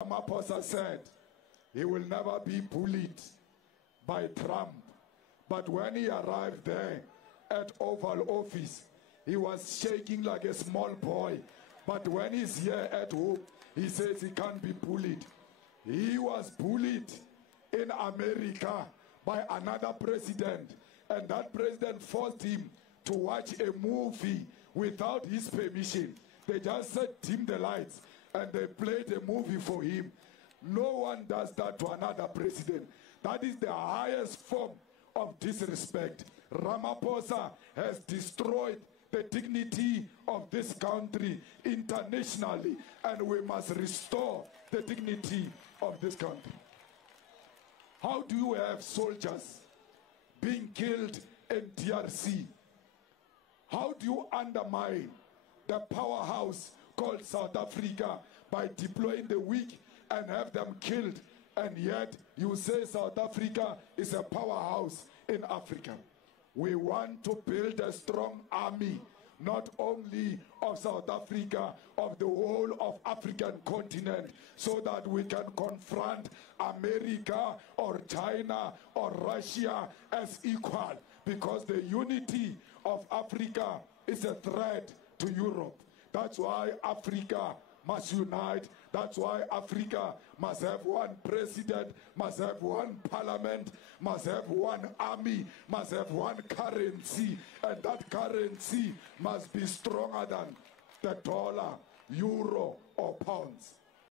Ramaphosa said he will never be bullied by Trump. But when he arrived there at Oval Office, he was shaking like a small boy. But when he's here at home, he says he can't be bullied. He was bullied in America by another president, and that president forced him to watch a movie without his permission. They just set dim the lights and they played a movie for him. No one does that to another president. That is the highest form of disrespect. Ramaphosa has destroyed the dignity of this country internationally, and we must restore the dignity of this country. How do you have soldiers being killed in DRC? How do you undermine the powerhouse called South Africa by deploying the weak and have them killed? And yet you say South Africa is a powerhouse in Africa. We want to build a strong army, not only of South Africa, of the whole of African continent, so that we can confront America or China or Russia as equal, because the unity of Africa is a threat to Europe. That's why Africa must unite. That's why Africa must have one president, must have one parliament, must have one army, must have one currency, and that currency must be stronger than the dollar, euro, or pounds.